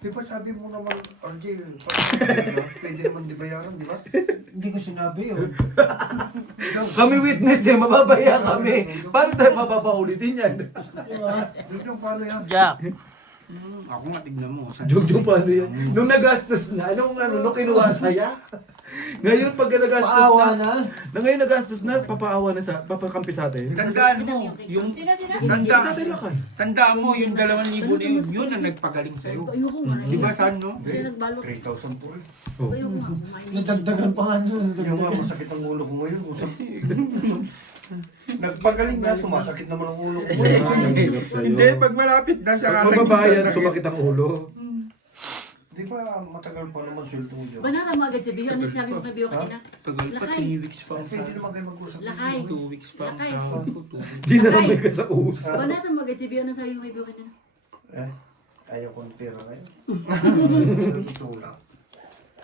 Di ba sabi mo naman, RJ, pwede naman di bayaran, di ba? Hindi ko sinabi yun. Kami witness eh, mababaya kami. Paano tayo mapapaulitin yan? Dito, paano yan? Jack. Ako nga, tignan mo. Jojo, paano yan? Nung nagastos na, nung kinuha saya. Ngayon pag nagastos Paawa na, na. ngayon nagastos na, papakampi sa atin. Tandaan mo, yung... Tandaan mo, yung 2,000 na yun ang nagpagaling sa'yo. Ayoko nga. Di ba, saan, no? Kasi nagbalot. 3,000 po eh. Oh. Ayoko nga. Nadagdagan pa nga nun. Yung nga masakit ang ulo ko ngayon. Nagpagaling na, sumasakit naman ang ulo ko. Hirap sa'yo. Hindi, pag malapit na siya Pag mababayan, sumakit ang ulo. Di ba matagal pa naman sweldo mo dyan? Banata mo agad si Biyo. Ano sabi mo kay Biyo kanina? Tagal pa, Lakay. 3 weeks pa ang Pwede naman kayo mag-usap. Lakay. 2 weeks pa ang Lakay. sahod ko. 2 weeks. Di na kami ka sa usap. Banata mo agad si Biyo. Ano sabi mo kay Biyo kanina? Eh, ayaw ko ng pera ngayon. Ito lang.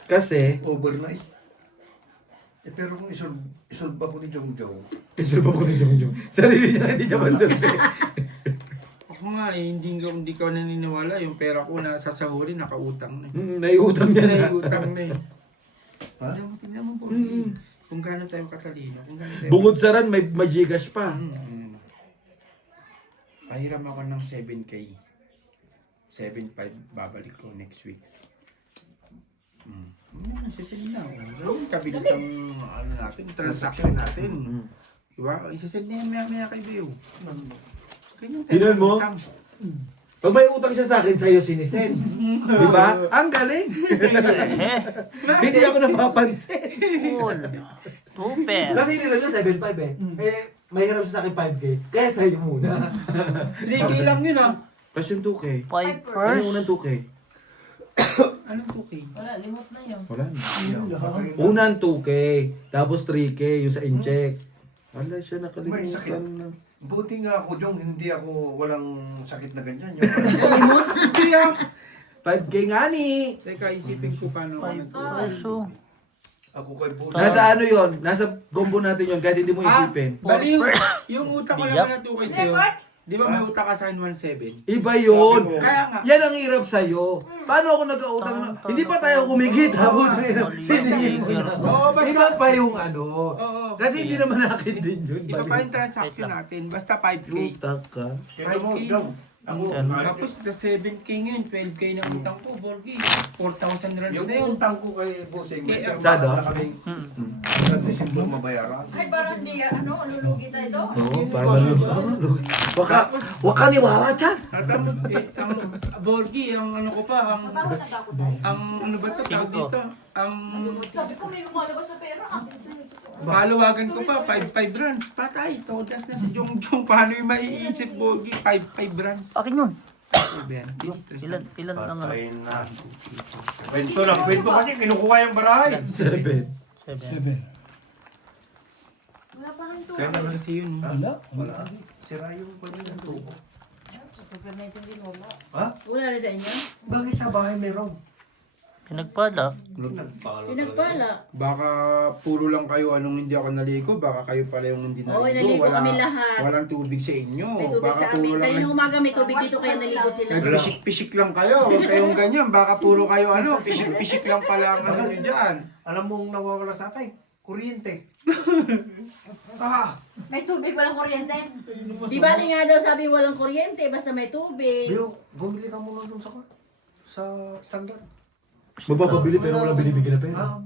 Kasi, Overnight. Eh, pero kung isolve ako ni Jong Jong, isulba ko ni Jong Jong. Sarili niya, hindi niya mansulbe. Ako nga eh, hindi ka naniniwala. Yung pera ko na sasahurin, nakautang na. Naiutang niya na. Naiutang na eh. Ha? Tingnan mo po. Kung gaano tayo katalino. Kung gaano tayo... Bukod sa ran, may Gcash pa. Pahiram ako ng 7K. 7.5 babalik ko next week. Isasend na ako. Gawin kabilis ang ano natin, transaction natin. Diba? Isasend na yan maya kay Beo. Ganyan tayo. Tingnan mo. utang. Pag may utang siya sa akin, sa'yo sinisend. Di ba? Ang galing. Hindi ako napapansin. Cool. Super. Kasi hiniram niya 7.5 eh. Eh, may hiram siya sa akin 5K. Kaya sa'yo muna. 3K lang yun ah. Tapos yung 2K. Five Ano first. yung unang 2K? Anong 2K? Wala, limot na yun. Wala na. Patay na. Unang 2K. Tapos 3K yung sa incheck. Wala siya May sakit. nakalimutan na. Buti nga ako, Jong, hindi ako walang sakit na ganyan. Kaya, 5K nga ni. teka, isipin ko paano ako Puso. Ako kay Boss. Nasa ano yon? Nasa combo natin yon kahit hindi mo isipin. Bali, yung utang ko Biyak. naman na 2K sa'yo. Di ba may utang ka sa akin 1.7? Iba yun. Sabi mo. Kaya nga. Yan ang hirap sa'yo. Paano ako nag-autang na? Hindi pa tayo kumikita. Siningin mo na. Oo, basta- Iba pa yung ano. Oo. Kasi hindi naman akin din yun. Iba pa yung transaction natin. Basta 5K. Utang ka. Kaya mo, Jong, ako, Tapos na 7K ngayon, 12K na utang ko, Borgi. 4,000 runs yung na yun. utang ko kay Bossing, may Sado? na kaming sa December mabayaran. Ay, parang hindi, lulugi tayo ito. Oo, parang waka niwala dyan. At ang Borgi, ang ano ko pa, Bakit nagkako tayo? ang ano ba ito, tawag dito? Ang Sabi ko may lumalabas na pera. paluwagan ko pa, 5 runs. Patay, todas na si Jong Jong. Paano yung maiisip, Borgi? 5 runs. Akin yun. Ilan lang ano? Patay na. Kwento kasi, kinukuha yung barahay. 7. Wala pa rin ito. Saan naman kasi yun? Wala. Sira yung pwede ng tubo. Sa ganito din wala. Ha? Wala na sa inyo? Bakit sa bahay meron? Pinagpala. Pinagpala. Baka puro lang kayo anong hindi ako naligo, baka kayo pala yung hindi naligo. Oo, naligo kami lahat. Walang tubig sa inyo. May tubig Baka sa puro amin. lang Kanina umaga may tubig dito kaya naligo sila. Nagpisik-pisik lang kayo. Huwag kayong ganyan. Baka puro kayo ano, pisik-pisik lang pala ang ano nyo dyan. Alam mong nawawala sa atin? Kuryente. May tubig, walang kuryente. Di ba nga daw sabi walang kuryente basta may tubig. Pero, bumili ka muna dun sa standard. Mapapabili pero walang binibigyan na pera. Ha?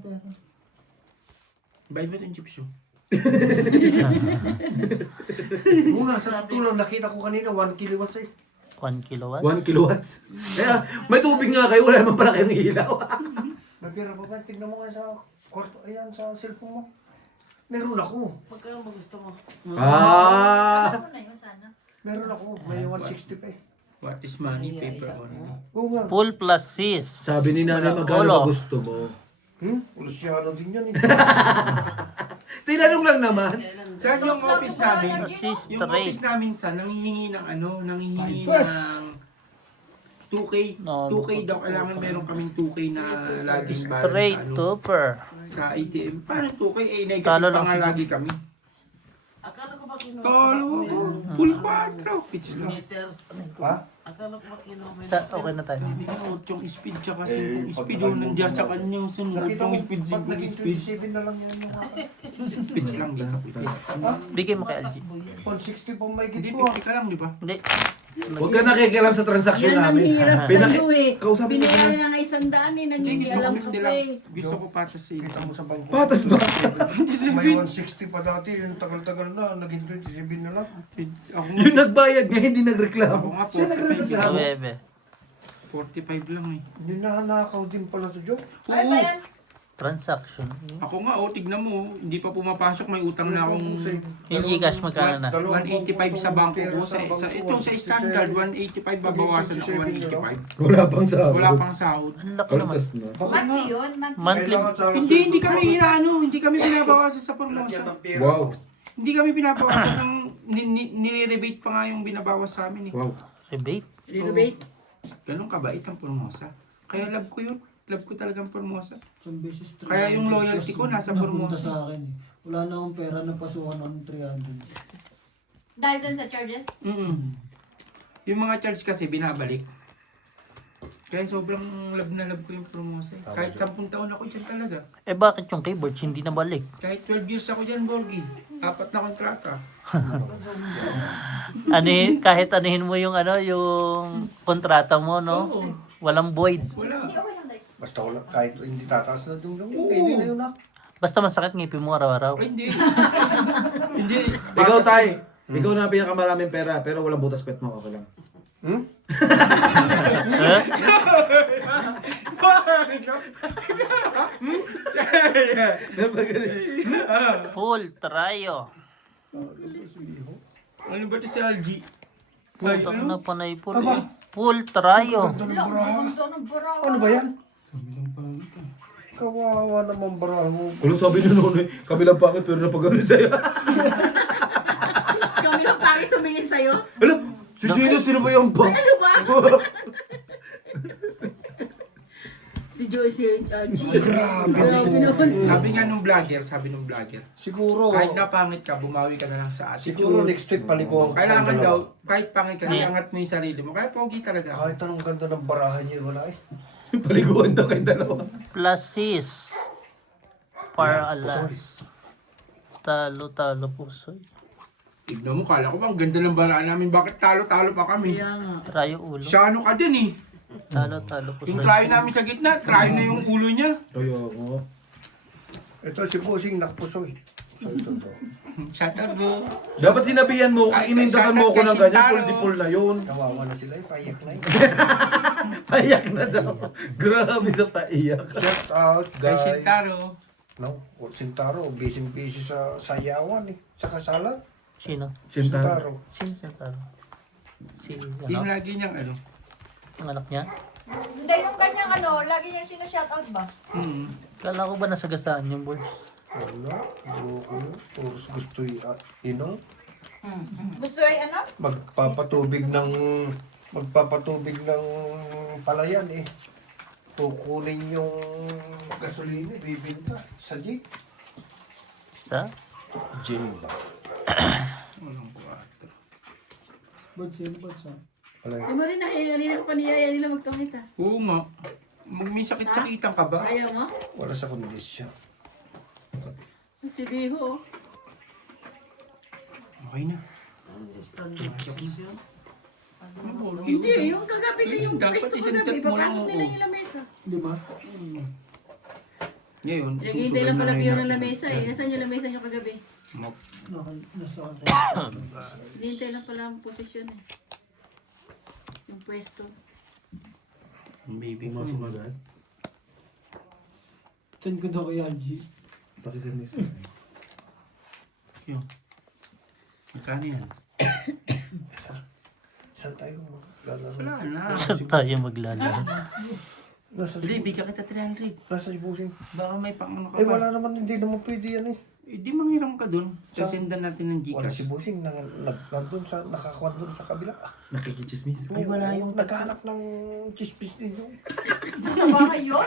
Bayad ba ito yung chips yun? Oo nga, sa tulong nakita ko kanina, 1 kilowatts eh. 1 kilowatt. 1 kilowatts. Kaya may tubig nga kayo, wala naman pala kayong ilaw. May pera pa ba? Tignan mo nga sa kwarto, ayan, sa cellphone mo. Meron ako. Magkano ba gusto mo? Ano na yun sana? Meron ako. May 160 pa eh. What is money? Paper only. Oo nga. Full plus sis. Sabi ni nanay, Wala, magkano ulo. ba gusto mo? Luciano din yan eh. Tinanong lang naman. Saan yung office namin? Assist Yung office rate. namin sa nanghihingi ng ano, nanghihingi ng 2K. No, 2K daw. Kailangan meron kaming 2K na laging balance Straight sa, ano, topper. sa ATM. Paano 2K? Eh, Talo negative lang pa nga siguro. lagi kami. Akala ko ba kinuha? Talo ko. Full 4. Pitch lang. Meter. Ha? Akala ko ba kinuha? Okay na tayo. Yung speed tsaka 5 speed. Nandiyan sa kanyang sunod. Nakita Yung mo, speed, ba't 5 naging speed. 27 na lang yan? Pitch lang dito. Bigay mo kay LG. 160 pa may Hindi, gito ah. 50 ka lang, di ba? Hindi. Huwag ka nakikialam sa transaction Yan ang namin. hirap sa Pinaki- iyo eh. Kausapin mo Binayaran na. na nga 100 eh, nang Hindi, hindi gusto ko alam 50 ko lang. eh. Gusto ko patas sa Kita mo sa bangko. Patas ba? May 160 pa dati, yung tagal-tagal na, naging 27 na lang. Ako nga, Yung nagbayad nga, hindi nagreklamo. Ako nga, Siya nagreklamo. Bebe. 45 lang eh. Yun na nakaw din pala to, Joe. Ay ba yan? Transaction. Ako nga, tignan mo, hindi pa pumapasok, may utang na akong Yung Gcash magkano na? 185 sa bangko ko. Ito sa standard, 185 babawasan ako 185. Wala pang sahod. Wala pang sahod. Ang laki naman. Kaltas na. Monthly yun, monthly. Monthly. Hindi kami hindi kami binabawasan sa promotion. Wow. Hindi kami binabawasan ng nire-rebate pa nga yung binabawas sa amin eh. Wow. Rebate. Renovate. Ganun kabait ang Formosa. Kaya love ko yun. Love ko talagang Formosa. Isang beses 300 Kaya yung loyalty ko nasa napunta Formosa. sa akin eh. Wala na akong pera na pasukan ng 300. Dahil dun sa charges? Yung mga charge kasi binabalik. Kaya sobrang love na love ko yung Formosa. Kahit 10 taon ako dyan talaga. Eh bakit yung keyboards hindi nabalik? Kahit 12 years ako dyan, Borgie. 4 na kontrata. Kahit anuhin mo yung yung kontrata mo, no? Walang void. Wala. Hindi, okay lang tayo. Basta wala, kahit hindi tataas na doon lang, pwede na yun ah. Basta masakit ngipin mo araw-araw. Ay, hindi. Hindi. Ikaw tayo. Ikaw na pinakamaraming pera, pero walang butas pet mo. Okay lang. Hmm? Eh? Full tryo. Ano ba ito si Algie? Putang na panay full. Full tryo. Ganda ng Wala, baraha. maganda ng barawa. Ano ba yan? Kawawa naman baraha mo. Kung sabi ni Nonoy, kabilang pakit pero napagano sa'yo. Kami lang pangit tumingin sa'yo. Alam, si Gino, sino ba yung pa? Ano ba? Si Joyce, G. Grabe naman. Sabi nung vlogger, Siguro, kahit napangit ka, bumawi ka na lang sa attitude. siguro next week paliguan ko. Kailangan ng daw, dalawa. kahit pangit ka, iangat mo yung sarili mo. Kaya pogi talaga. Kahit anong ganda ng barahan niyo, wala eh. Paliguan daw kayong dalawa. Plus sis. Para alas. Talo-talo pusoy. Tignan mo, kala ko bang ganda ng baraan namin. Bakit talo-talo pa kami? Kaya nga. Tryo ulo. Siya ano ka din eh. Talo-talo pusoy. Yung try namin sa gitna, try na yung ulo niya. Kaya ako. Ito si Pusing nakpusoy. So ito to. Shut up bro. Dapat sinabihan mo, kung Ay, inindakan mo ako ng kasi ganyan, talo. full di full na yun. Kawawa na sila eh, paiyak na eh. Paiyak na daw. Grabe sa paiyak. Shout out Kay guys. Shintaro. No, Sintaro, busy sa sayawan eh. Sa kasalan. Sino? Sintaro. Sino siya talo? Si Yung ano? lagi niyang ano. Ang anak niya? Hindi, yung kanyang lagi niyang sinashoutout ba? Kala ko ba nasagasaan yung boards? Wala, bro ko yun. Puros gusto inong. Gusto ay ano? Magpapatubig ng palayan eh. Kukunin yung gasolina, bibinta sa jeep. Sa? Gin ba? Ba't sino ba sa? Wala Di mo rin kanina ko pa niyaya nila magkamit ah. Oo nga. May sakit-sakitan ka ba? Ayaw mo? wala sa kondisyon. Si Biho. Okay na. Hindi, yung kagabi ko yung Dapat pwesto isang kagabi. chat mo lang, Papasok nila oo. yung lamesa. Di ba? Ngayon, Naghihintay lang pala piyo ng lamesa eh. Nasaan yung lamesa niyo kagabi? Nasa ako. Naghihintay lang pala ang posisyon eh. Yung pwesto. Baby ko. Send ko daw kay Algie. Pakisimis. Yun. Magkano yan? Saan tayo maglalaro? Wala na. Saan tayo maglalaro? Nasa Hindi, bigyan kita 300. Nasa si Busing. Baka may pang ano ka Eh pa. wala naman, hindi naman pwede yan eh. Eh, di manghiram ka dun. Sasendan natin ng Wala si Gcash. Busing nandun sa, nakakuha dun sa kabila. Nakikichismis. Ay, wala yung naghanap ng chispis din yun. Sa bahay yun?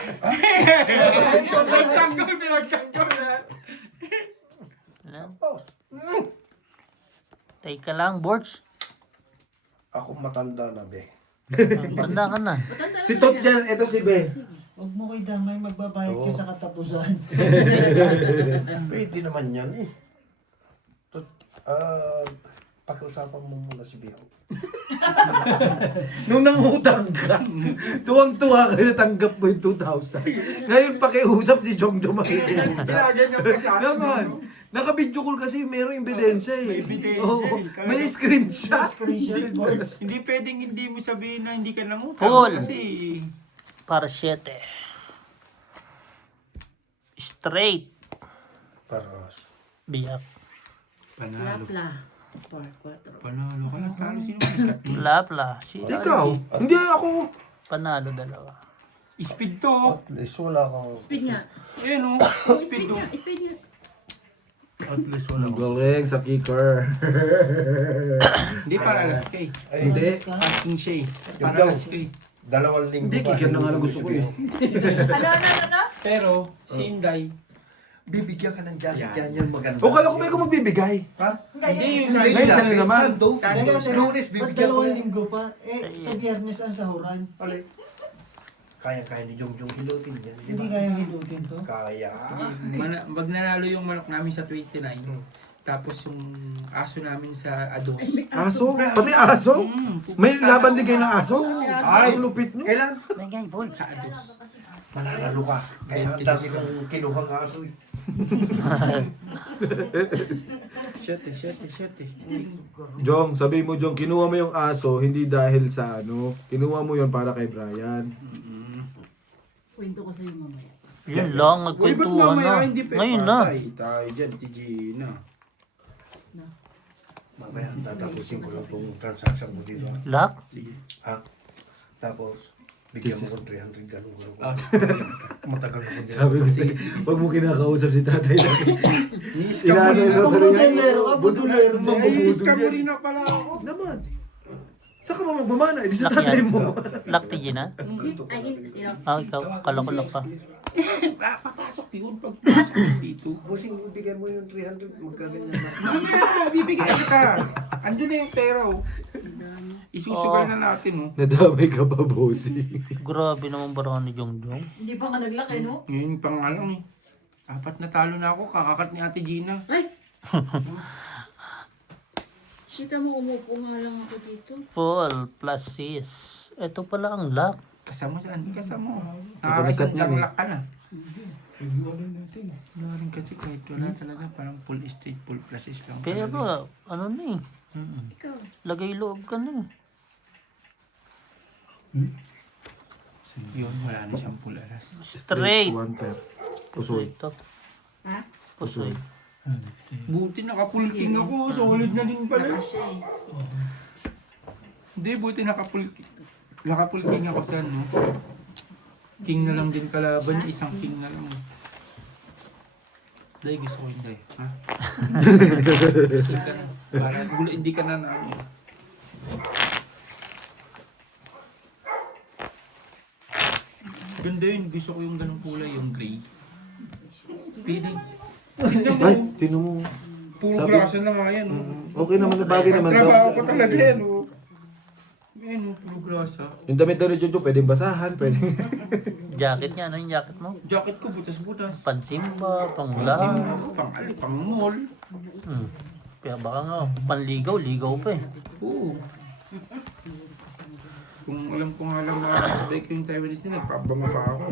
Pinagtanggol na. Ano? Boss. ka lang, Borge. Ako matanda na, be. Tanda ka na. Matanda na Si Tot talaga. dyan, ito si Be. Huwag mo ko'y damay, magbabayad ka Oo. sa katapusan. Pwede naman yan eh. Pag-usapan mo muna si Biho. Nung nangutang ka, tuwang-tuwa kayo natanggap mo yung 2,000. Ngayon pakiusap si Jong makikiusap. Ginaganyan pa sa atin. Naman. Naka-video call kasi merong ebidensya eh. May ebidensya Oo. eh. May screenshot. Screenshot, Borge. Hindi pwedeng hindi mo sabihin na hindi ka nangutang. Paul. Kasi Para 7. Straight. Paras. Biyak. panalo. Lapla. 4-4. Panalo ka lang. Talo sino ikat mo? Lapla. Si Ikaw? Hindi ako. Panalo dalawa. Speed to. At least wala kang... Speed nga. Ayun o. Oh, Speed speed to. nga. Speed nga. At least wala Ang kang... galing sa kicker. Hindi para alas kay. Hindi. Passing siya eh. Yung Para daw. alas kay. 2 linggo Hindi, pa, kicker na nga lang gusto ko eh. Ano? Pero, si Inday. Bibigyan ka ng jacket Yan. yan, yan maganda. O kala ko ba ikaw magbibigay? Ha? Hindi yung Hindi, Ngayon, sana jacket, naman. Sando. Teka, teka. Lunes, Ba't bibigyan ko 2 yan. linggo pa? Sa biyernes ang sahuran. Alay. Kaya ni Jong hilutin yan. di Hindi ba? kaya hilutin to. Kaya. Pag nanalo yung manok namin sa 29, tapos yung aso namin sa Ados. Aso? Pati aso? May laban din kayo ng aso? Ay, Ang lupit nyo. Kailan? Sa Ados. Mananalo ka. Kaya ang dami kong kinuhang aso eh. Shete. Jong, sabi mo Jong, kinuha mo yung aso hindi dahil sa ano, kinuha mo yon para kay Brian. Kwento ko sa'yo mamaya. Yun lang, Uy, ba't nagkwentuhan mamaya na. hindi pa Ngayon na. Tayo dyan, si Gina. Mamaya tatapusin ko lang itong transaction mo dito. ah. Lock? Sige. Ha? Tapos, bigyan mo ko 300 ganun. Ah. Matagal na ko din. Sabi ko sa'yo, wag mo kinakausap si tatay natin. Ni-scam Inaano mo rin na ako. ka rin yan. Budulero ka, budulero. Ni-scam mo rin na pala ako. Naman. Saan ka ba magbumana? Eh, di sa Lock tatay yan. mo. Lock tigin na? Ay, sino? Ah, ikaw. Kala ko lock pa. Papasok yun pag pasok yun dito. Bossing, bigyan mo yung 300, magkaganyan na. Mamaya, bibigay ka. Andun na yung pera oh. Isusugal na natin oh. Nadamay ka pa, bossy. Grabe naman barang ni Jongjong. Hindi pa nga naglaki, no? Ngayon pa nga lang eh. 4 na talo na ako, kakakat ni Ate Gina. Ay! Kita mo, umupo nga lang ako dito. Full plus 6. Ito pala ang lock. Kasama saan? Kasama. Nakakasat Nakakasat niyan lang eh. lak ka na. Wala rin kasi kahit wala talaga parang full estate, full pluses lang. Pero talaga. ano na eh. Ikaw. Lagay loob ka na eh. Yun, wala na siyang full alas. Straight. One pair. Pusoy. Ito. Ha? Pusoy. Buti nakapulking ako, solid na din pala. Nakasya eh. Hindi, buti nakapulking ako sa ano. King na lang din kalaban niya, isang king na lang. Dahil gusto ko hindi. Ha? Gusto ka na. Para hindi ka na ano. Ganda yun. Gusto ko yung ganong kulay, yung gray. Feeling. Tingnan mo. Ay, tino mo. Puro Sabi- grasa na nga yan. Oh. Okay naman, bagay naman daw. Trabaho ko talaga yan. Oh. Yan, oh, puro grasa. Yung damit daw ni Jojo, pwedeng basahan, pwedeng... Jacket niya. Ano yung jacket mo? Jacket ko, butas-butas. Pansimba, panglahan. Pang mall. Kaya baka nga, panligaw, ligaw pa eh. Oo. Kung alam ko nga lang na sabay ko yung Taiwanese nila, nagpabanga pa ako.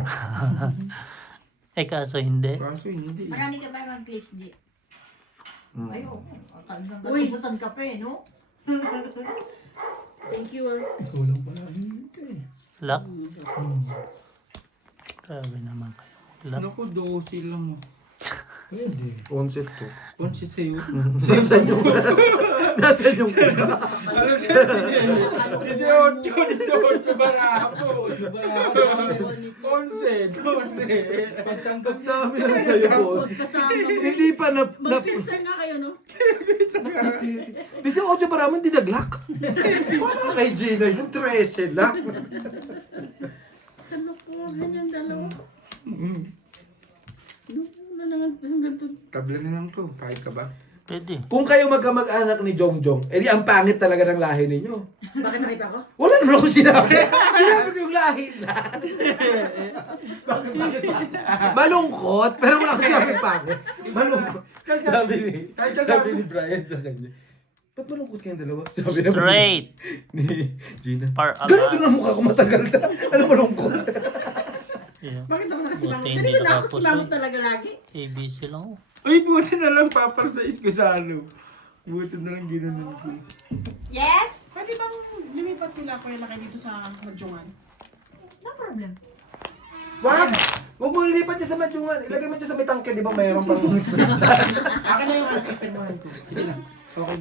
Eh kaso hindi. Kaso hindi. Marami ka ba naman clips, G? Ay, oo. Hanggang Uy. katubusan ka pa eh, no? Thank you, ah. Lock? Grabe naman kayo. Lock? Naku, 12 lang. Concept to. Ponsi sa'yo. Nasaan yung... Nasaan yung... Ano siya? 18 barapo. 11. Pagtanggap namin na sa'yo, boss. Magkasama mo. Hindi pa na... Magpinsan nga kayo, no? 18 para man dinaglak. Para kay Gina, yung 13 lang. Kalokohan yung dalawa. Ano na nga, ang ganito. Tabla na lang to. Kahit ka ba? Pwede. Kung kayo magkamag-anak ni Jongjong, edi ang pangit talaga ng lahi ninyo. Bakit nakita ko? Wala naman ako sinabi. Sinabi ko yung lahi lang. Malungkot, pero wala ko sinabi pangit. Malungkot. Sabi ni Brian sa kanya, ba't malungkot kayong dalawa? Sabi na Straight. ni Gina. Par Ganito na mukha ko matagal na. Ano malungkot? Yeah. Bakit ako nakasimangot? Buti Hindi hindi ko na ako nakapos simangot eh. talaga lagi. ABC lang oh. Uy, buti na lang paparsize ko sa ano. Buti na lang ginanon ko. Yes? Pwede bang lumipat sila kuya laki dito sa Madjungan? No problem. Wag! Huwag mo ilipat niya sa madyungan. Ilagay mo siya sa may tangke, di ba mayroon pang space dyan? Akin na yung open mo ito. Sige lang. Okay.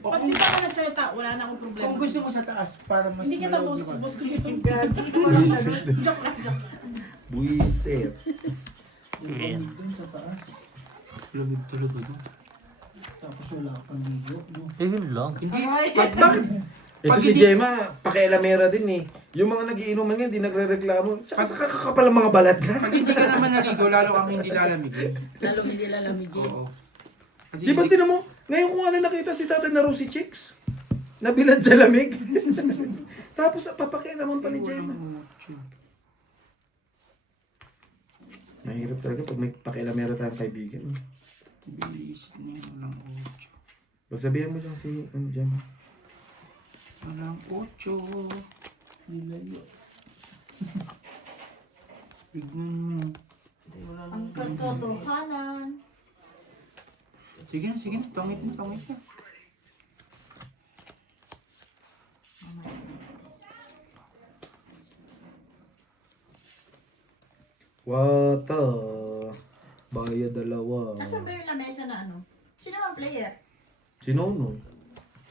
Pag sila ka nagsalita, wala na akong problema. Kung gusto mo sa taas para mas Hindi kita boss, malawak boss gusto itong gagi. Walang sagot. Joke lang, joke lang. Buisit. Ayan. Doon sa taas. Lamig talaga to. Tapos wala ka pang ligo, no? Eh, yun lang. Hindi. Ay. Bakit? Ito Pag si hindi- Gemma, pakialamera din eh. Yung mga nagiinuman niya, hindi nagre-reklamo. Tsaka sa kakakapal ang mga balat ka. Pag hindi ka naman naligo, lalo kang hindi lalamigin. Lalong hindi lalamigin. Oo. Kasi Di ba tinan mo, ngayon ko nga na nakita si tatay na Rosie Chicks. Nabilad sa lamig. Tapos papakialaman pa ni Gemma. Mahirap talaga pag may pakialamera tayong kaibigan. Bilis na yun. Walang 8. Pagsabihan mo dyan si Gemma. Walang 8. Nilayo. Tignan mo. Ang katotohanan. Sige na, sige na. Tangit na, tangit na. Wata. Baya dalawa. Nasaan ba yung lamesa na ano? Sino ang player? Si Nonoy.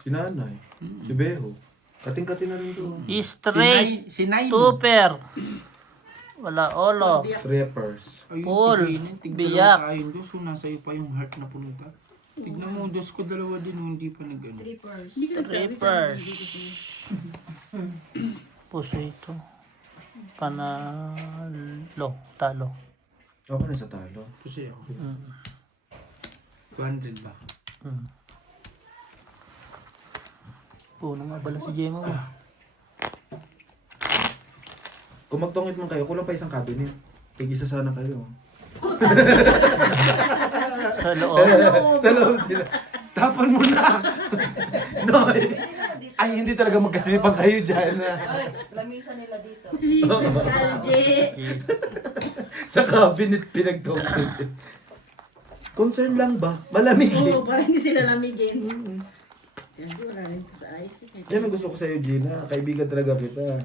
Si Nanay. Si Beho. Kating-kating na rin doon. Straight. Si Nay. Tuper. Wala olo. Strippers. Ayun, Paul, tignan. Tignan biyak. tayo. Dos, nasa iyo pa yung heart na punta. Tignan mo, dos ko dalawa din. Hindi pa nag-ano. Trippers. Hindi ko nagsabi sa Reapers. nabili kasi. Puso ito. Panalo. Talo. Ako na sa talo. Kasi ako. Mm. 200 ba? Mm. Punong abala si Gemma mo. Kung magtungit man kayo, kulang pa isang cabinet. Tig-isa sana kayo. Sa loob. Sa loob sila. Tapan mo na. Noy. Ay, hindi talaga magkasinipan kayo dyan. Lamisa nila dito. Jesus, Kalje. Sa cabinet pinagtungit. Concern lang ba? Malamig eh. Oo, para hindi sila lamigin. Siyempre, wala rin ito sa ice. Yan ang gusto ko sa'yo, Gina. Kaibigan talaga kita.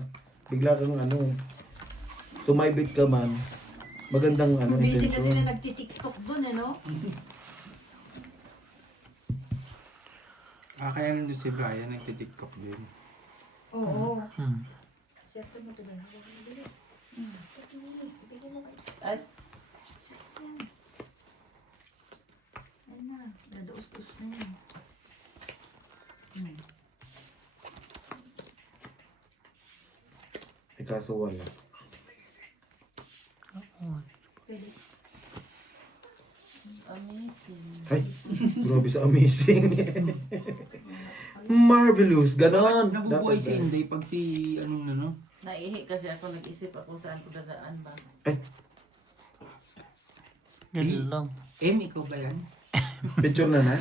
Bigla kang sumaybit ka man. Magandang Busy kasi intensyon. na nagtitiktok dun eh, no? Kaya nandun si Brian, nagtitiktok din. Oo. Hmm. Siyempre mo ito na. Ay. Ay na, nadaus-dus na yun. Eh, kaso wala. Amazing. Ay, grabe sa amazing. Marvelous, ganon. Nabubuhay Dapat si Inday pag si anong ano. Naihi kasi ako, nag-isip ako saan ko dadaan ba. Yun lang. Ikaw ba yan? Picture na na.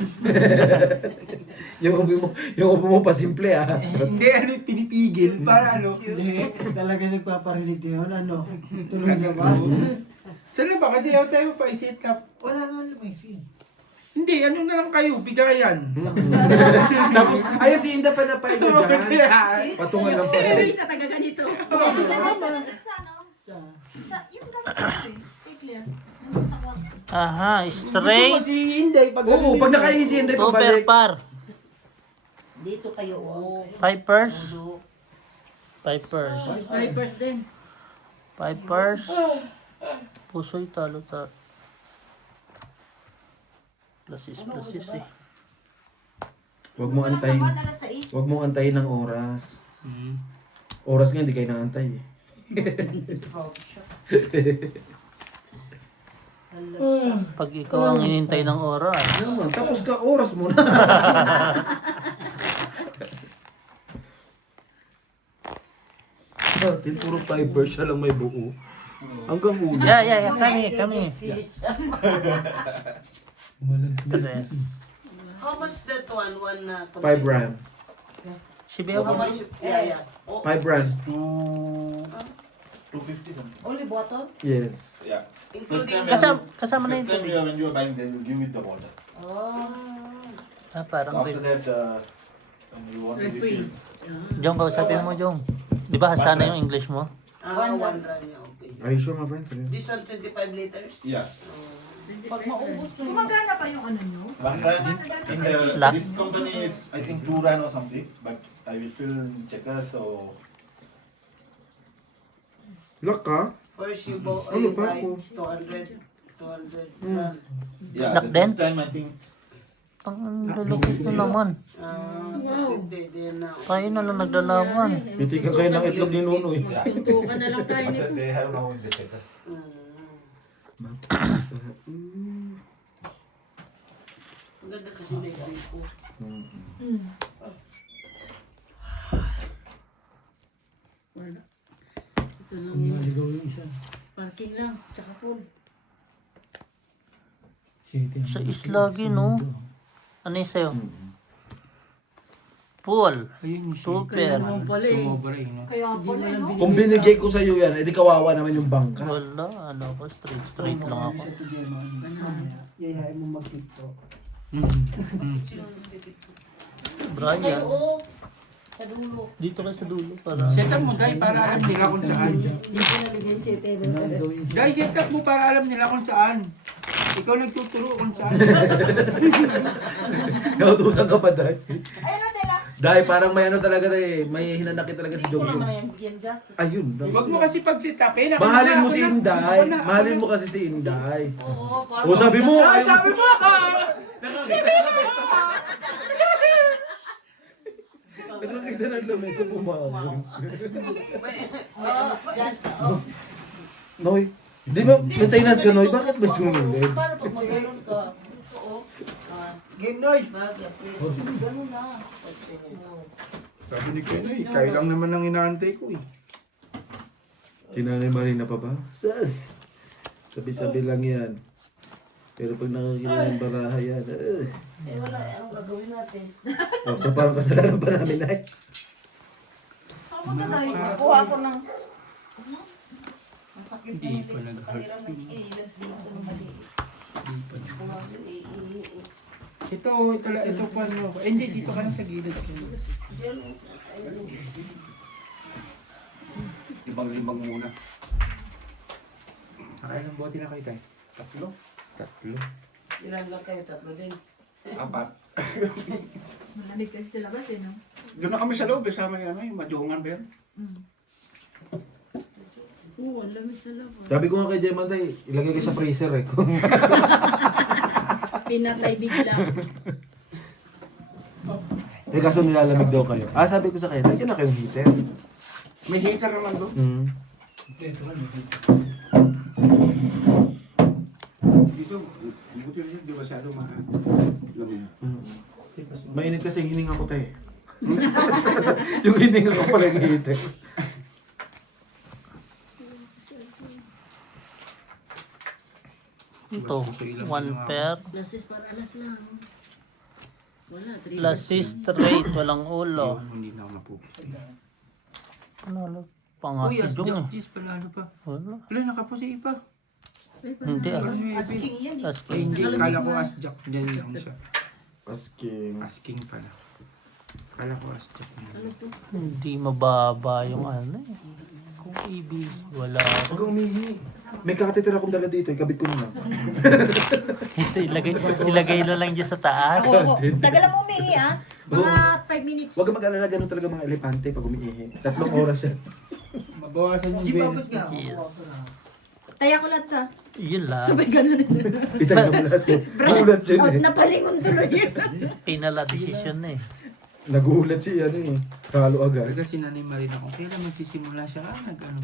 yung ubo mo pa simple ah. Hindi, ano yung pinipigil para ano. Hindi, talaga nagpaparinig yun, ano? Tuloy na ba? Sana ba? Kasi ayaw tayo pa i-set up. Wala naman may fee. Hindi, ano na lang kayo, bigayan. Tapos, ayun si Inda pa na pa Kasi dyan. Patungan lang pa. Pero isa taga ganito. Sa ano? Sa... Sa, yung gamit ko eh. Kay Claire. Nandun sa kwarto. Aha, Gusto mo straight. si Inday pag Oo, pag nakain si Inday Tuper pabalik. par. Dito kayo, oh. Pipers. Pipers. Vipers din. Pipers. Puso'y talo. Plasis eh. Huwag mo antayin. Walang alas 6. Huwag mo antayin ng oras. Oras nga, hindi kayo naantay eh. Pag ikaw ang hinintay ng oras. Naman, tapos ka oras mo na. Dati puro fiber siya lang may buo. Hanggang ulo. Yeah. Kami. Tres. How much that one na? 5 rand. Si Beo How ba? much? Yeah. 5 rand. 250 something. Only bottle? Yes. Yeah. Including Kasama na First time yun. when you are buying, they will give you the water. Parang After that, when you want to refill, Jong, kausapin mo, Jong. Di ba sana yung English mo? one run, yeah, okay. Are you sure, my friend? This one 25 liters? yeah. Pag maubos na yun. Gumagana pa yung ano nyo? 1 rand. In the, Lakh. this company is, I think, 2 rand or something, but I will fill in checkers, so Lock ka? First you go, Ano you ba buy ako? 200 run. yeah, Lakh the din? first time I think Ang lulukos mo naman. Then now. Tayo na lang naglalaban. Pitikan kayo ng itlog ni Nunoy. Suntukan na lang tayo because nito. they have now in the checkers. Ang ganda kasi may gripo. Wala. Ito lang yun. Naligaw yung isa. Parking lang, tsaka full. Sa islagi, no? Ano yung sa'yo? Pool. Super. Naman pala eh. Kaya pala, no? Kung binigay ko sa iyo yan, edi kawawa naman yung bangka. Wala, ano ko, straight lang ako. Yayain mo mag-tiktok. Brian, Oo. Sa dulo. dito kayo sa dulo para... Set up mo, guys, para alam nila kung saan. Hindi ko naligay siya, pero Guys, set up mo para alam nila kung saan. Ikaw nagtuturo kung saan. Nautusan ka pa, Day. Ayun na, Tela. Day, parang may ano talaga, Day. May hinanakit talaga si Jong. Ayun. Huwag mo kasi pag-set up eh. Mahalin mo si Inday. Mahalin mo kasi si Inday. O sabi mo, ayaw. Sabi mo! Nakakita ng lamesa pumahaw. Noy, di ba maintenance ka, Noy? Bakit ba sumulid? Paano pag mag-ganon ka? Ito oh. Game, Noy! Bagay. Ganun na. Sabi ni Kenny, kayo lang naman ang inaantay ko eh. Kinanay Marina pa ba? Sas! Sabi-sabi lang yan. Pero pag nakakita ng baraha yan, Eh wala, anong gagawin natin? oh, so parang kasalanan pa namin, Nay. Saan mo na tayo? Kuha ko ng... Masakit na yung legs. Pahirap ng iilas dito ng maliit. Ito pa ano. Eh, hindi, dito ka na sa gilid. Libang-libang muna. Nakain ng bote na kayo tayo. Tatlo. Ilan lang kayo? Tatlo din. 4. malamig kasi sa labas eh, no? Doon na kami sa loob, sama yung Majungan ba yan? Oo, ang lamig sa labas. Sabi ko nga kay Jeman, Day, ilagay ka sa freezer eh. Pinakaibig lang. Eh kaso nilalamig daw kayo. Ah, sabi ko sa kayo, nandiyan na kayong heater. May heater naman doon. Dito, buti rin yun, di masyado lamig. Mainit kasi yung hininga ko tayo. Yung hininga ko pala yung heater. Ito, 1 pair. Lasis para alas lang. Wala, 3 Lasis straight, walang ulo. Hindi na ako mapupusin. Ano, pangasid yung eh. Cheese pala ano pa. Wala. Wala, nakapusi pa. Hindi ah. Asking yan eh. Ay, hindi. Kala ko as Jack. Diyan lang siya. Asking. Asking pala. Kala ko as Jack. Hindi mababa yung ano eh. Kung ibig, wala. Huwag kang umihi. May catheter akong dala dito, ikabit ko na. Ito, ilagay na lang dyan sa taas. Ako, tagal mo umihi ah. Mga 5 minutes. Huwag kang mag-alala, ganun talaga mga elepante pag umiihi. 3 oras yan. Mabawasan yung Venus. Yes. Taya ko lahat ah. Yun lang. Sabay ganun. Itayo mo lahat yun. Nagulat siya Out eh. na palingon tuloy. Pinala decision na eh. Nagulat siya ano eh. Talo agad. Talaga si Nanay Marina kung kailan magsisimula siya nag-ano.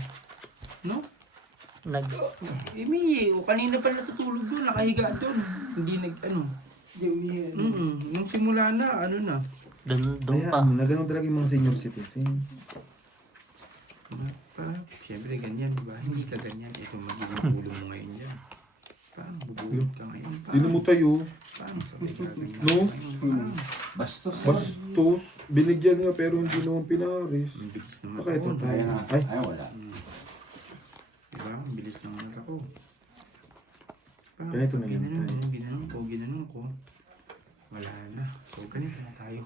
No? Nag... O kanina pa natutulog doon, nakahiga doon. Hindi nung simula na, na. Doon pa. Ayan, na ganun talaga yung mga senior citizen. Siyempre ganyan, diba? Hindi ka ganyan. Ito magiging ulo mo ngayon dyan. Paano bubulog ka ngayon? Di na mo tayo. Paano sabay ka ganyan? No? Bastos. Bastos. Binigyan nga pero hindi naman pinaris. Ang bilis naman Baka ito ako. tayo. Ay, Ay, ay, wala. Diba? Ang bilis naman ako. Ganito na lang tayo. Ginanong ko. Wala na. So, ganito na tayo.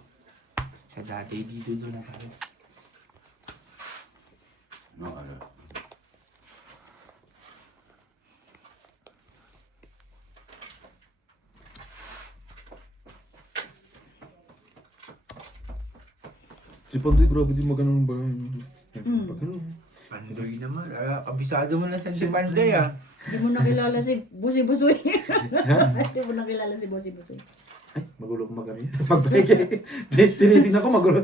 Sa dati, dito doon na tayo. No, ano. si Pandoy, grabe din magandang ba? Pag ano? Pandoy naman. Kabisado mo na sa si Pandoy ah. Hindi mo nakilala si Busi Busoy. Hindi mo nakilala si Busi Busoy. Ay, magulo ko magano yan. Magbalik. Tinitingnan ko magulo.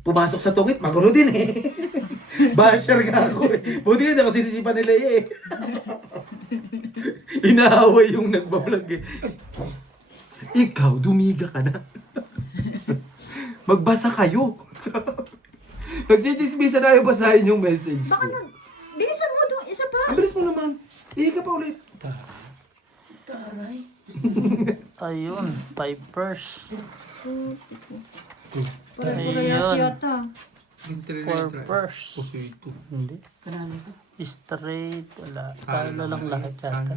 Pumasok sa tungit, magulo din eh. Basher nga ako eh. Buti hindi ako sinisipan nila eh. Inaaway yung nagbablog eh. Ikaw, dumiga ka na. Magbasa kayo. Nagchichismisa na yung basahin yung message ko. Baka na, bilisan mo doon, isa pa. Ang bilis mo naman. Ihi ka pa ulit. Taray. Ayun, Pipers. Parehas yata. Purpers. Puso ito. Hindi. Kanano to? Straight. Wala. Talo lang lahat yata.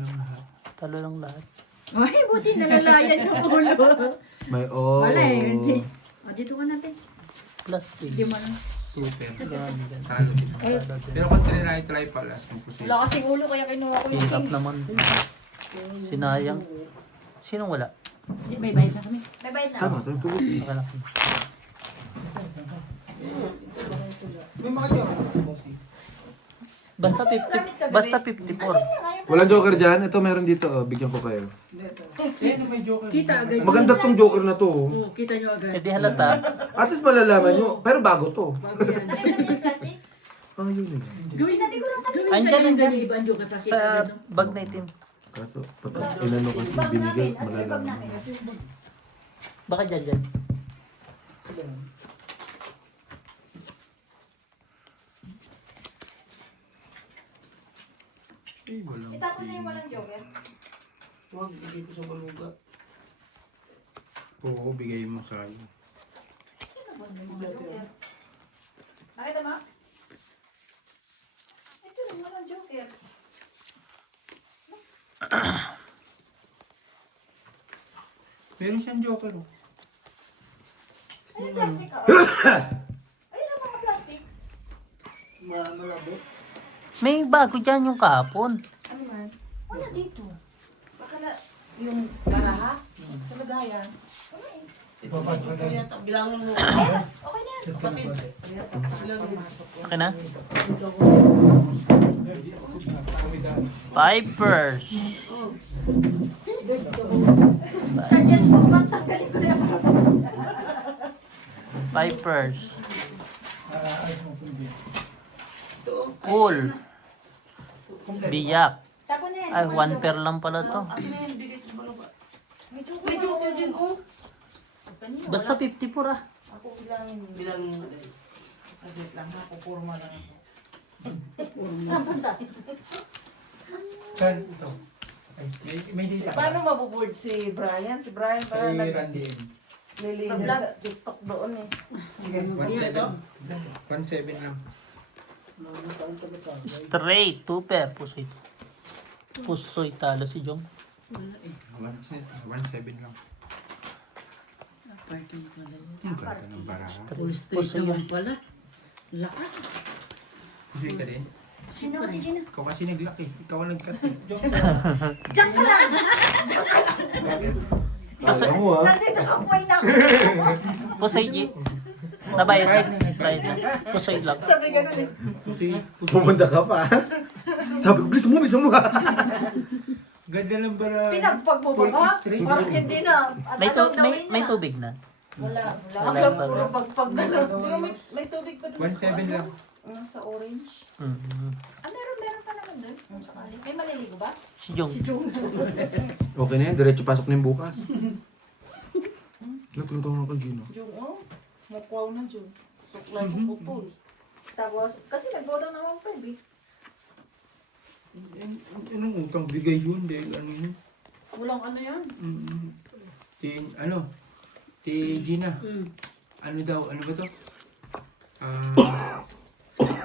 Talo lang lahat. Ay, buti nalalayan yung ulo. May oh. Wala eh. Hindi. Dito ka natin. Plastic. Hindi mo lang. Super. Ganda. Talo din. Pero kung try palas ng puso. Wala kasing ulo kaya kinuha ko yung Hirap naman din. Sinayang. Sinong wala? May bayad na kami. May bayad na. Tama, tama. Akala ko. May mga dyan. Bossy. Basta 50. Basta 54. Walang joker dyan. Ito meron dito. Oh. Bigyan ko kayo. Kita agad. Maganda tong joker na to. Oh. Oo, kita nyo agad. Hindi halata. At least malalaman nyo. Pero bago to. Bago yan. Nakita niyo yung plastic? Ah, yun yun. Gawin Sabi ko lang kanina. Gawin Andyan, tayo yung andyan. galiban doon kapag kita Sa agad. bag na itim. Kaso, pag inano kasi Bag binigay, namin. Asa yung bag malalaman. namin? Baka dyan. Eh, walang Itapon na yung walang joker. Huwag, hindi ko sa baluga. Oo, bigay mo sa akin. Nakita mo? Ito yung walang joker. Meron siyang joker oh. Ay, yung plastic ka. Ayun ang mga plastic. Malabot. May bago dyan yung kahapon. Ano man? Wala dito. Baka na yung baraha sa lagayan. Wala eh. Bilangin mo. Okay na yan. Okay na? Pipers. Suggest mo bang tanggalin ko na yung Pipers. Cool. Biyak. Tapo na yan. Ay, one pair lang pala to. Ako na yan, bigay ko ba? May joker din, oh. Basta 54 ah. Ako bilangin. Bilangin mo din. Agit lang ha, pupurma lang ako. Saan punta? Saan ito? May data. Paano mabuboard si Brian? Si Brian para Kay Randy M. naglilinis sa TikTok doon eh. 1.7 lang. Straight. 2 pair. Pusoy. Pusoy talo si Jong. 1.7 lang. Parking pala yun. Ang ganda ng baraha. Full straight naman pala. Lakas. Kasi ka din. Sino ang hindi na? Ikaw kasi naglaki. Ikaw ang nagkat. Diyan ka lang! Kala mo ah. Nandito ka may na. Pusoy G. Nabayad na. Bayad na. Pusoy lang. Sabi ganun eh. Kasi Pumunta ka pa. Sabi ko, bilis mo ha. ganda ng baraha. Pinagpag mo ba ba? Parang hindi na. At May, agaw na may na. tubig na. Wala. Wala Wala. pa Puro rin. pagpag na lang. Pero may tubig pa doon. 1.7 lang. Sa orange. Mhm. Ah, meron pa naman doon. Sa ba? Si Jong. Okay na yan, diretso pasok na yung bukas. Nagtutulong ako, Gino. Yung, oh, mukwaw na dyan. Suklay ko putol. Tapos, kasi nag-bodang naman pa, eh. Anong utang bigay yun? Dahil ano yun? Walang ano yan. Ti Gina. Mm. Ano ba to?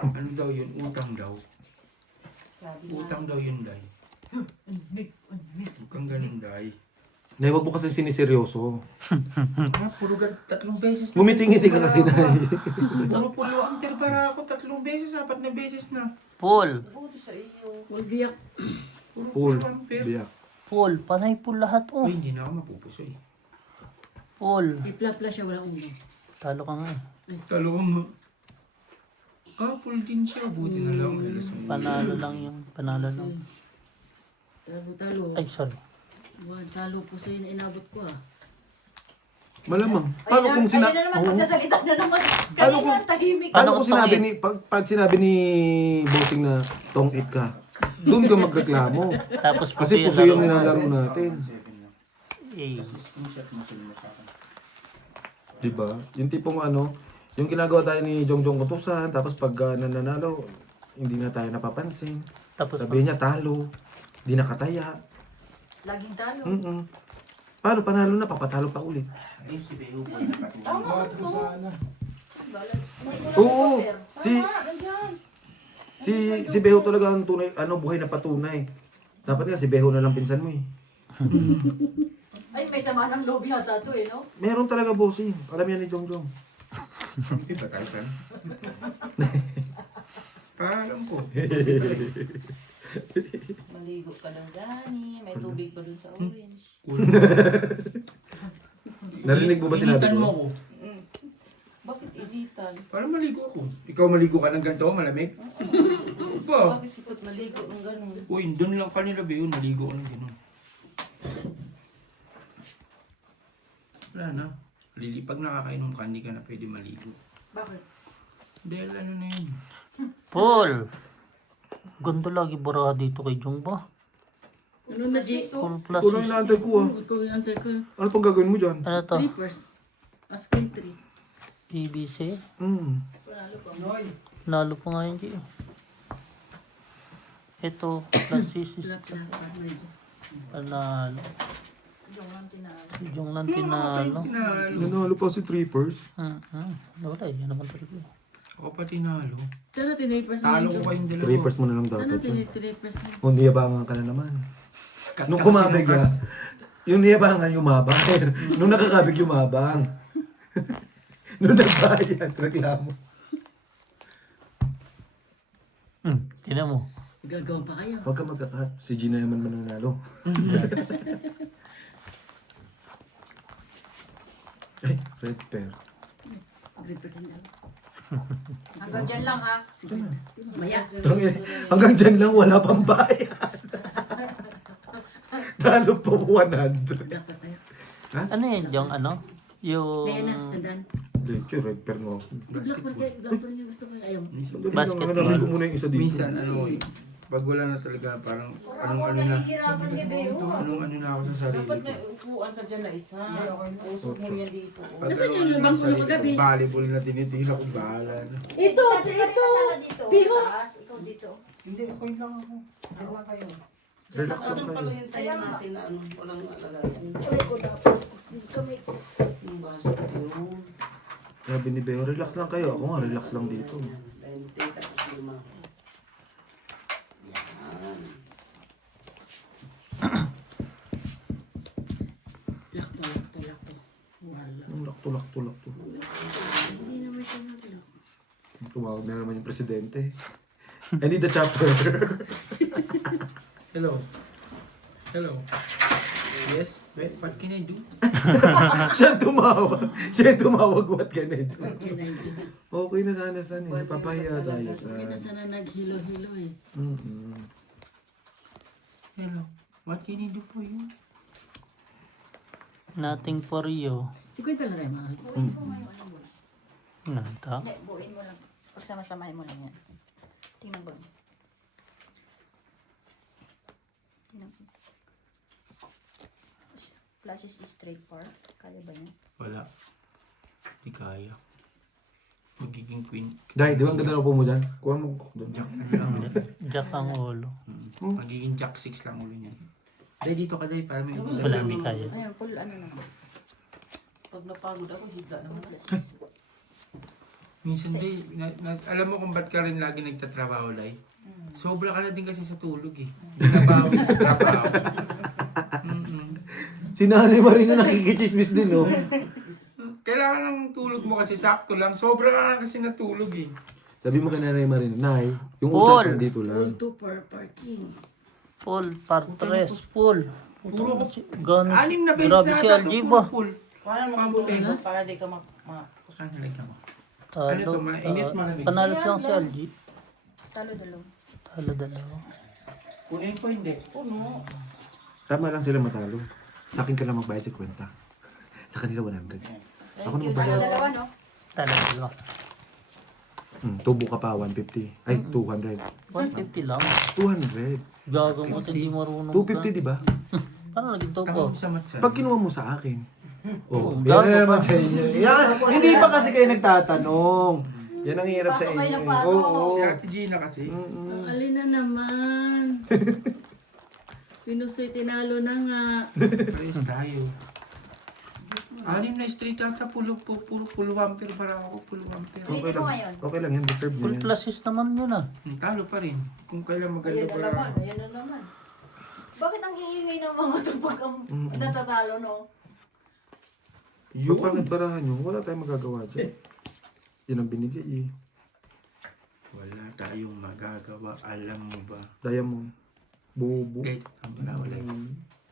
Ano daw yun? Utang daw. Utang daw yun, Day. Huwag kang ganun, Day. Nay, wag mo kasi siniseryoso. Puro 3 beses na. Ngumiti-ngiti ka kasi, Nay. Puro ampere para ako 3 beses, 4 na beses na. Paul. Buti sa iyo. Huwag biyak. Pool. Puro ampere. Biyak. Paul. Panay pool lahat oh. Uy, hindi na ako mapupusoy. Oh. Paul. Ipla-pla siya, walang ulo. Talo ka nga. Talo ko mo. Full din siya. Buti na lang. Panalo lang yung panalo lang. Talo-talo. Ay, sorry. Talo po sa'yo na inabot ko ah. Malamang. Paano kung Ayun na naman, magsasalita na naman. Kanina, tahimik. Paano Paano kung kung sinabi tongit? ni, pag sinabi ni Bossing na tong-it ka, doon ka magreklamo. Tapos Kasi puso yung nilalaro natin. Eh, Screenshot mo sila sa akin. Diba? Yung tipong ano, yung ginagawa tayo ni Jongjong Kutusan, tapos pag nananalo, hindi na tayo napapansin. tapos Sabihin niya talo, di nakataya. Laging talo. Paano panalo na, papatalo pa ulit. Ayun si Beho po na pati. Oo, si Beho talaga ang tunay, buhay na patunay. Dapat nga si Beho na lang pinsan mo eh. Ay, may sama ng loob yata to eh, no? Meron talaga bossing. Alam yan ni Jongjong. Hindi ba tayo saan? Paalam ko. Maligo ka lang, Dani. May tubig pa dun sa orange. Narinig mo ba sinabi Initan mo ko? ko. Bakit initan? Para maligo ako. Ikaw maligo ka ng ganito, malamig? Ba? Bakit sikot maligo ng ganun? Uy, doon lang kanila Beho, naligo ko ng gano'n. Wala na. Pag nakakainom ka, hindi ka na pwede maligo. Bakit? Dahil ano na yun. Paul. Ganda lagi bara dito kay Jong ba? Ano na, G? Full plus Kulang yung naantay ko ah. Ikaw yung antay ko. Ano pang gagawin mo dyan? Ano to? Trippers. Askin 3. PBC? Nalo pa nga yun. Ito, plus is Pla-pla. panalo. Yung lang tinalo. Yung lang tinalo. Nanalo pa si Trippers. Wala eh, yan naman talaga. Ako pa tinalo. Sana tinipers mo Talo yung ko joke. kayong dalawa. Trippers mo na lang Sana dapat yun. tinipers mo. Kung niyabangan ka na naman. Cut Nung ka kasi kumabig nung ka, yung niyabangan yumabang. Nung nakakabig yumabang. Nung nagbayad, reklamo. Tinan mo. Gagawa pa kayo. Huwag ka magkakat. Si Gina naman mananalo. Ay, red pair. Grito ka na. Hanggang dyan lang, ha? Sige. Maya. Hanggang dyan lang, wala pang bayad. Talo po 100. Dapat tayo. Ano yun, yung ano? Yung... Kaya na, sandan. Leche, red pair mo. Black pa rin yung gusto ko ayaw. Basketball. Hanapin ko muna yung isa dito. Minsan, pag wala na talaga, parang, anong ano na, Nahihirapan niya, Beo. anong ano na ako sa sarili Dapat ko. na upuan ka dyan na isa. Usok mo yan dito. Pag Nasaan ano yung na lubang sa mo yung sarili kagabi? ko, volleyball na tinitira ko, bahala na. Ito! Sabi ka rin kasama dito. Biho! Taas, ikaw dito. Hindi, okay lang ako. Yan lang kayo. Relax lang Asan kayo. pala yung tayo natin na ano, walang alalayan. Yung baso ko yun. Sabi ni Beo, relax lang kayo. Ako nga, relax lang dito. Dahil tita ko si Luma. Yan. Lakto. Wala. Ang lakto. Hindi naman siya naglock. Tumawag na naman yung presidente. I need the chopper. Hello. Hello. Yes? What can I do? Siya ang tumawag. What can I do? Diyan na yun. Okay na sana eh. Napapahiya tayo sa... Kaya na sana naghilo-hilo eh. Hello. What can I do for you? Nothing for you. Si Kwenta na rin, mahal. Buuin mo ngayon. Ano mo? Nanta. Hindi, buuin mo lang. Pagsama-samahin mo lang yan. Tingnan mo. Classes is straight par. Kaya ba niya? Wala. Hindi kaya. Magiging queen. Dahil, di ba ang ganda ng upo mo dyan? Kuha mo doon. Jack lang. Jack ang ulo. Magiging jack 6 lang ulo niyan. Dahil dito ka dahil para may Wala, hindi kaya. Ayun, full ano na. Pag napagod ako, higla naman. Minsan di, alam mo kung ba't ka rin lagi nagtatrabaho, Lai? Sobra ka na din kasi sa tulog eh. Binabawi sa trabaho. Si Nanay Marina nakikichismis din, no? Kailangan ng tulog mo kasi sakto lang. Sobra ka na kasi natulog eh. Sabi mo kay Nanay Marina, Nay, yung Paul. usapan dito lang. Per parking. Full, partres, full. Puro Gan, 6 na beses grabe na si ata LG ito ba? full. Paano Pampulay. magpupunas? Para di ka Saan nilagyan mo? Talo, Ano to, mainit, malamig? panalo siyang si LG. Talo dalaw. Talo dalawa. Kunin ko hindi. puno. Tama lang sila matalo. Sa akin ka lang magbayad sa kwenta. Sa kanila 100. Ako naman Talo bayad. dalawa, no? Talo dalawa. Tubo ka pa, 150. Ay, 200. 150 lang. 200. Gago mo, hindi marunong 250, di ba? Paano naging tubo? Tawag sa matsa. Pag kinuha mo sa akin. Oh, gago yan na naman pa. sa inyo. Yan, hindi pa kasi kayo nagtatanong. Yan ang hirap sa Pasok kayo inyo. ng pasok. Oo. Si Ate Gina kasi. Alin na naman. Pinusoy tinalo na nga. Pares tayo. 6 na street ata, puro ampere para ako, puro ampere. Okay lang. Okay lang yan, deserve Full niya yan. classes naman yun ah. Talo pa rin. Kung kailan maganda para... Ayan na naman. Bakit ang iingay ng mga to pag ang natatalo, no? Yung pangit barahan nyo, wala tayong magagawa dyan. Yan ang binigay eh. Wala tayong magagawa, alam mo ba? Diamond. Bobo. Eh, wala.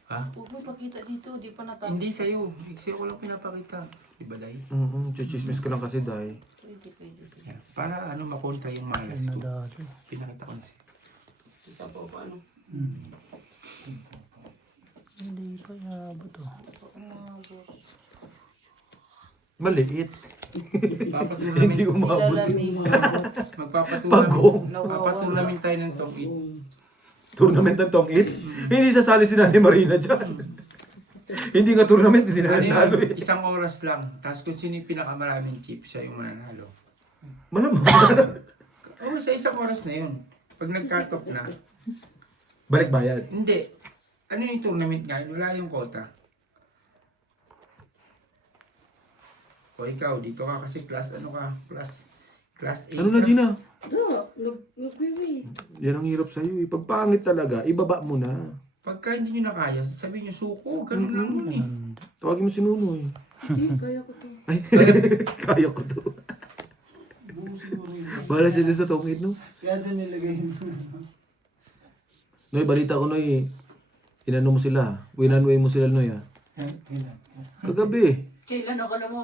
Ha? Huwag mo ipakita dito, di pa natapos. Hindi sa'yo. Sa'yo ko lang pinapakita. Diba, Day? Chichismis ka lang kasi dahil. Pwede. Yeah. Para makontra yung malas ko. Nadalo. Pinakita ko na siya. Isa pa paano? Hindi pa yabot oh. Maliit. Papatulamin. Hindi umabot. Magpapatulamin. Papatulamin tayo ng tokit. Tournament ng tongit? Hindi sasali si Nanay Marina dyan. Hindi nga tournament, hindi na nanalo eh. Isang oras lang. Tapos kung sino yung pinakamaraming chip, siya yung mananalo. Malamang. Oo, sa isang oras na yun. Pag nag-cut off na. Balik bayad. Hindi. Ano yung tournament ngayon? Wala yung quota. O ikaw, dito ka kasi class 8 Ano na, Gina? Nagwiwi. Yan ang hirap sa'yo eh. Pag pangit talaga, ibaba mo na. Pagka hindi nyo na kaya, sabihin nyo suko. Ganun lang yun eh. Tawagin mo si Nunoy. Hindi, kaya ko to. Ay, kaya ko to. Bahala siya din sa tongit, no? Kaya doon nilagay yun. Noy, balita ko, Noy. Inano mo sila. Winanway mo sila, Noy, ah. Kagabi. Kailan ako na mo?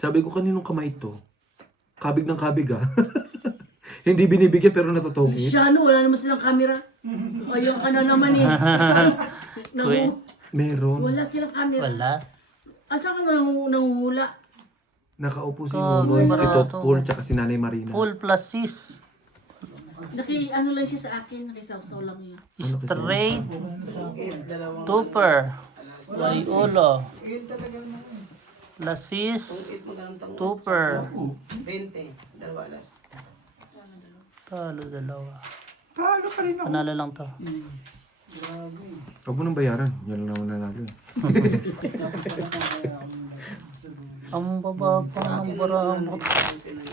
Sabi ko, kaninong kamay to? Kabig ng kabig, ah. Hindi binibigyan pero natutungit. Siya no, wala naman silang camera. Ayaw ka na naman eh. Meron. Wala silang camera. Wala. Asa ka nanguhula? Nakaupo si Kagay, Nunoy, si barato. Totpol, tsaka si Nanay Marina. Full classes. Ano lang siya sa akin, nakisawsaw lang yun. Straight. Tupper. Loyola. Lasis. Tupper. 20, dalawa alas. Talo dalawa. Talo pa rin ako. Panalo lang to. Huwag mo nang bayaran. Yan lang naman nanalo eh. Ang baba pa ng baramot.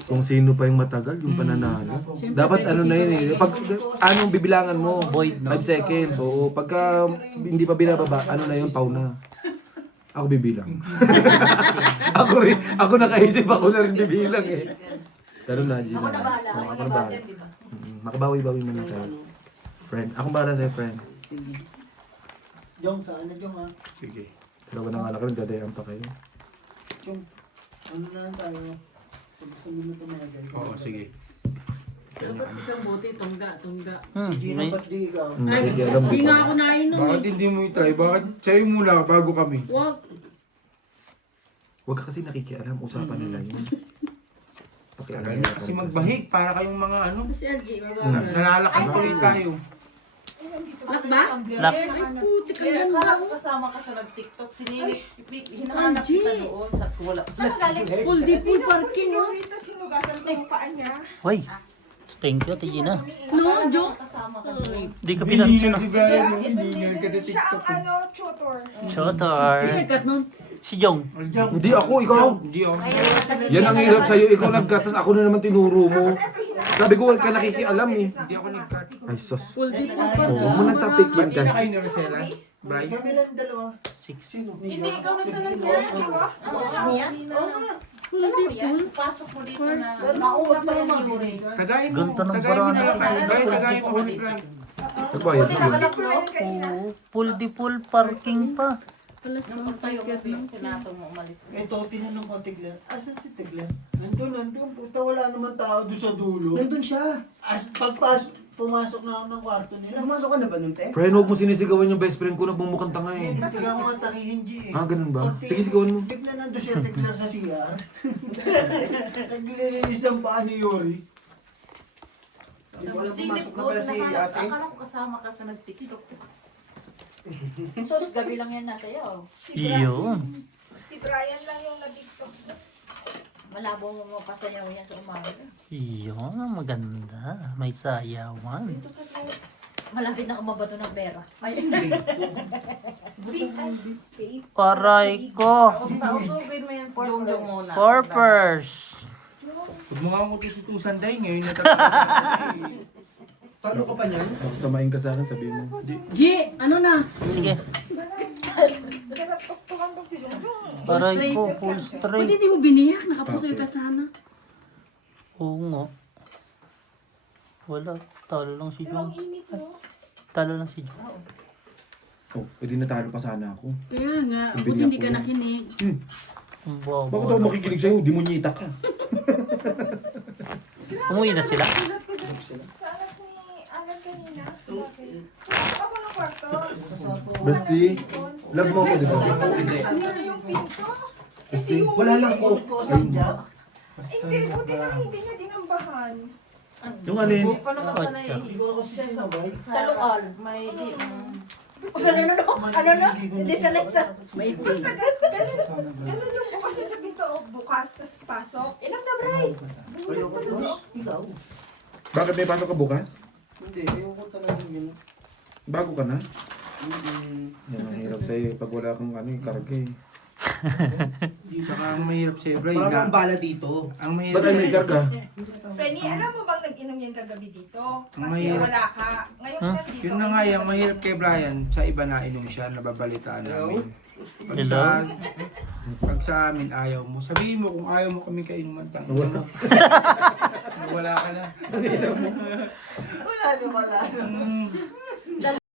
Kung sino pa yung matagal, yung pananalo. Dapat ano na yun eh. Pag anong bibilangan mo? Void, no? 5 seconds. Oo. Pagka hindi pa binababa, ano na yun, pau na. Ako bibilang. ako nakaisip, ako na rin bibilang eh. Ganun na, Gina. Ako na bahala. Oo, Ako na na bahala. bahala, di ba? Makabawi-bawi mo na tayo. Friend. Akong bahala sa'yo, friend. Sige. Jong, saan na Jong ha? Sige. Dalawa na nga lang kayo, dadayan pa kayo. Jong, ano na lang tayo? Pag gusto mo na tumagay. Oo, sige. Dapat isang bote, tungga. Gino, May, ba't di ikaw? Nakikialam Hindi mo nga pa. ako nainom Bakit eh. hindi mo itry? Bakit sa'yo muna bago kami? Wag. Huwag ka kasi nakikialam, usapan nila yun. Tagal na kasi magbahig para kayong mga ano. Kasi LG, wag. Nalalakad tuloy tayo. ba? Lock. Ay, putik ang Kaya ganda. akala ko kasama ka sa nag-TikTok. Hinahanap kita doon. Sabi ko, wala. Saan galing? Full di full parking, oh. Rita, sinugasan ko yung paa niya. Uy, thank you, Ate Gina. No, joke. Kasama ka doon. Di ka pinansin, no? Siya ang tutor. Chotor. Sino nagkat nun? Si Jong. Hindi ako, ikaw. Hindi ako. Yan ang hirap sa'yo. Ikaw nagkatas, ako na naman tinuro mo. Sabi ko, wala ka nakikialam eh. Hindi ako nag-cut. Ay, sus. Full di full Oh, parking. huwag mo nang topic yan, Pati na guys. kayo ni Rosella? Bray? Kami lang dalawa. Hindi, ikaw na talaga. Ang niya? Oo nga. Full Alam di mo yan? full. Pasok mo dito na. Nakuha Nauna pa yan naman. ni Yuri. Tagayin mo. Ganto ng Tagayin mo na lang paraan. kayo. Bray, tagayin mo kami, Bray. Nagbayad Buti ko. nakalak mo. Oo, full di full parking pa. Alas Nung ng tayo pagkat mo, ng pinatong mo umalis. Ito, tinanong ko Tigler. Asan si Tigler? Nandun. Puta, wala naman tao doon sa dulo. Nandun siya. Pumasok na ako ng kwarto nila. Pumasok ka na ba nun, te? Friend, huwag mo sinisigawan yung best friend ko na bumukhang tanga eh. Kasi nga mga takihin G eh. Ah, ganun ba? Pagtingin Sige, sigawan mo. Bigla nandun siya Tigler sa CR. Naglilinis ng paa ni Yuri. Silip ko, akala ko kasama ka sa nag-TikTok. Sos, gabi lang yan nasa iyo. Iyon. Si Brian lang yung nag-TikTok. Malabo mo mapasayaw yan sa umaga. Iyon, maganda. May sayawan. Malapit na kumabato ng pera. Ay, Aray ko. Pausugin mo yan si Jongjong muna. Corpers. Huwag mo nga mo tusutusan dahil ngayon natatawa. Paano ka pa niyan? Baka samain ka sa akin, sabihin mo. G, ano na? Sige. Sarap tuktukan tong si Jongjong. Aray ko, full Ba't straight. hindi mo biniyak? Nakapusoy ka sana. Oo nga. Wala. Talo lang si Pero Jong. ang init, no? Talo lang si Jong. Oh, pwede natalo pa sana ako. Kaya nga, Ang buti hindi ka binyak ko. nakinig. Ang bobo. Bakit ako makikinig sa'yo? Dimunyita ka. Umuwi na sila. Sa anak ni Alan kanina. Bakit? Ako ng kwarto. Bestie, love mo ko, di ba? Ano yung pinto? Kasi yung Wala lang po. hindi, buti na hindi niya dinambahan. Yung alin? Paano ka Kotsa. sanay? Ikaw ako si Sinabay. sa lokal. May di. Ano? Hindi sanay sa... May Basta ganun yung bukas yung sa pinto. Bukas, tas pasok. Ilang ka, Bray? Ikaw? Bakit may pasok ka bukas? Hindi, ayoko talaga yun. Bago ka na? Yan ang hirap sa'yo pag wala kang karga eh. Tsaka ang mahirap sa'yo, Bray. Parang Na, bala dito. ang Ba't mahirap ay may karga? Frenny, alam mo bang nag-inom yan kagabi dito? Kasi Mahirap. wala ka. Ngayon Huh? nandito. Yun na nga yung mahirap kay Brian, sa iba na inom siya, nababalitaan namin. Pag sa amin ayaw mo, sabihin mo kung ayaw mo kami kainuman tang. Wala ka na. Wala.